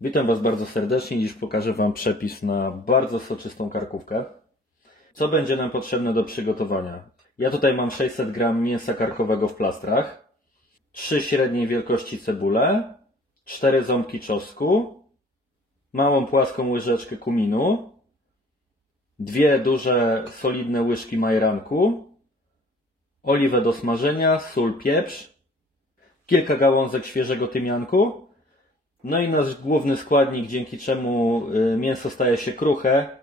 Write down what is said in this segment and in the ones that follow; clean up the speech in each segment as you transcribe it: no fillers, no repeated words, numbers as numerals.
Witam Was bardzo serdecznie. Dziś pokażę Wam przepis na bardzo soczystą karkówkę. Co będzie nam potrzebne do przygotowania? Ja tutaj mam 600 g mięsa karkowego w plastrach, 3 średniej wielkości cebule, 4 ząbki czosnku, małą płaską łyżeczkę kuminu, 2 duże solidne łyżki majranku, oliwę do smażenia, sól, pieprz, kilka gałązek świeżego tymianku. No i nasz główny składnik, dzięki czemu mięso staje się kruche,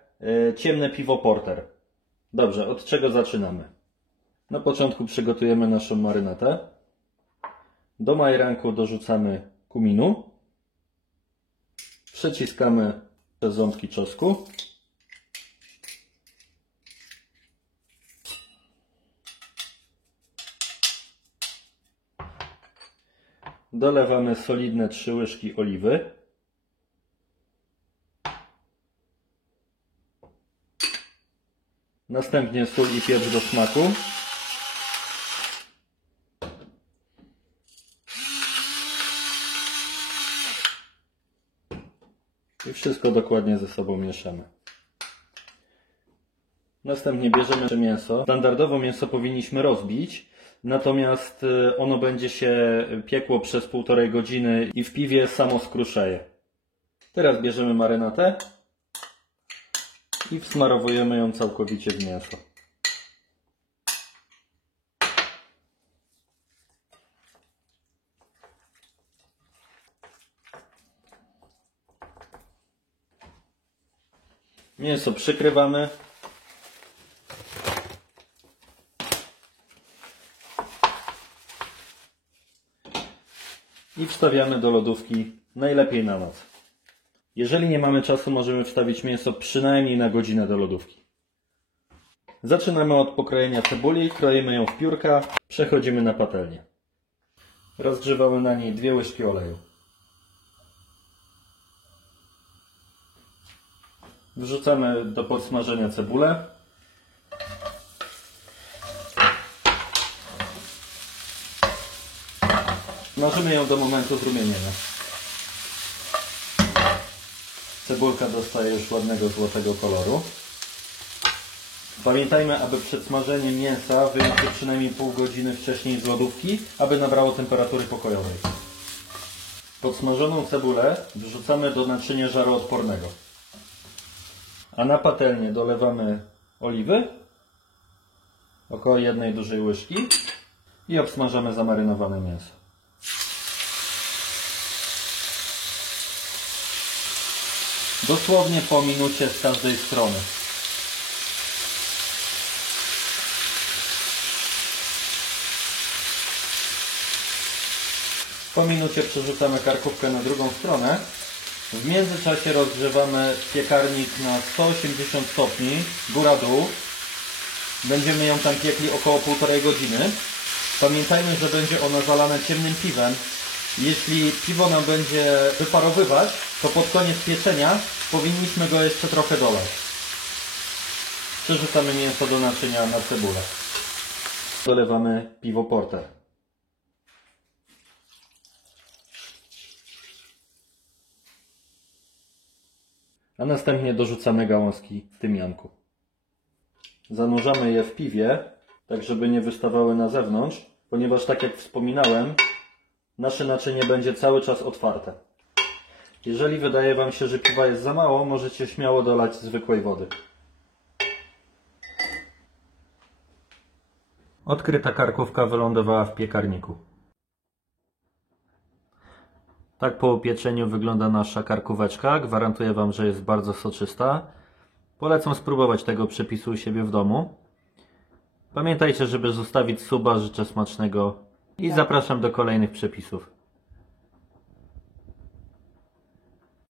ciemne piwo porter. Dobrze, od czego zaczynamy? Na początku przygotujemy naszą marynatę. Do majranku dorzucamy kuminu. Przeciskamy te ząbki czosnku. Dolewamy solidne 3 łyżki oliwy. Następnie sól i pieprz do smaku. I wszystko dokładnie ze sobą mieszamy. Następnie bierzemy mięso. Standardowo mięso powinniśmy rozbić, natomiast ono będzie się piekło przez 1,5 godziny i w piwie samo skruszeje. Teraz bierzemy marynatę i wsmarowujemy ją całkowicie w mięso. Mięso przykrywamy. I wstawiamy do lodówki, najlepiej na noc. Jeżeli nie mamy czasu, możemy wstawić mięso przynajmniej na godzinę do lodówki. Zaczynamy od pokrojenia cebuli, kroimy ją w piórka, przechodzimy na patelnię. Rozgrzewamy na niej 2 łyżki oleju. Wrzucamy do podsmażenia cebulę. Smażymy ją do momentu zrumienienia. Cebulka dostaje już ładnego złotego koloru. Pamiętajmy, aby przed smażeniem mięsa wyjąć je przynajmniej pół godziny wcześniej z lodówki, aby nabrało temperatury pokojowej. Podsmażoną cebulę wrzucamy do naczynia żaroodpornego. A na patelnię dolewamy oliwy, około 1 dużej łyżki, i obsmażamy zamarynowane mięso. Dosłownie po minucie z każdej strony. Po minucie przerzucamy karkówkę na drugą stronę. W międzyczasie rozgrzewamy piekarnik na 180 stopni, góra-dół. Będziemy ją tam piekli około 1,5 godziny. Pamiętajmy, że będzie ona zalana ciemnym piwem. Jeśli piwo nam będzie wyparowywać, to pod koniec pieczenia powinniśmy go jeszcze trochę dolać. Przerzucamy mięso do naczynia na cebulę. Dolewamy piwo porter. A następnie dorzucamy gałązki tymianku. Zanurzamy je w piwie, tak żeby nie wystawały na zewnątrz, ponieważ tak jak wspominałem, nasze naczynie będzie cały czas otwarte. Jeżeli wydaje Wam się, że piwa jest za mało, możecie śmiało dolać zwykłej wody. Odkryta karkówka wylądowała w piekarniku. Tak po upieczeniu wygląda nasza karkóweczka. Gwarantuję Wam, że jest bardzo soczysta. Polecam spróbować tego przepisu u siebie w domu. Pamiętajcie, żeby zostawić suba. Życzę smacznego i zapraszam do kolejnych przepisów.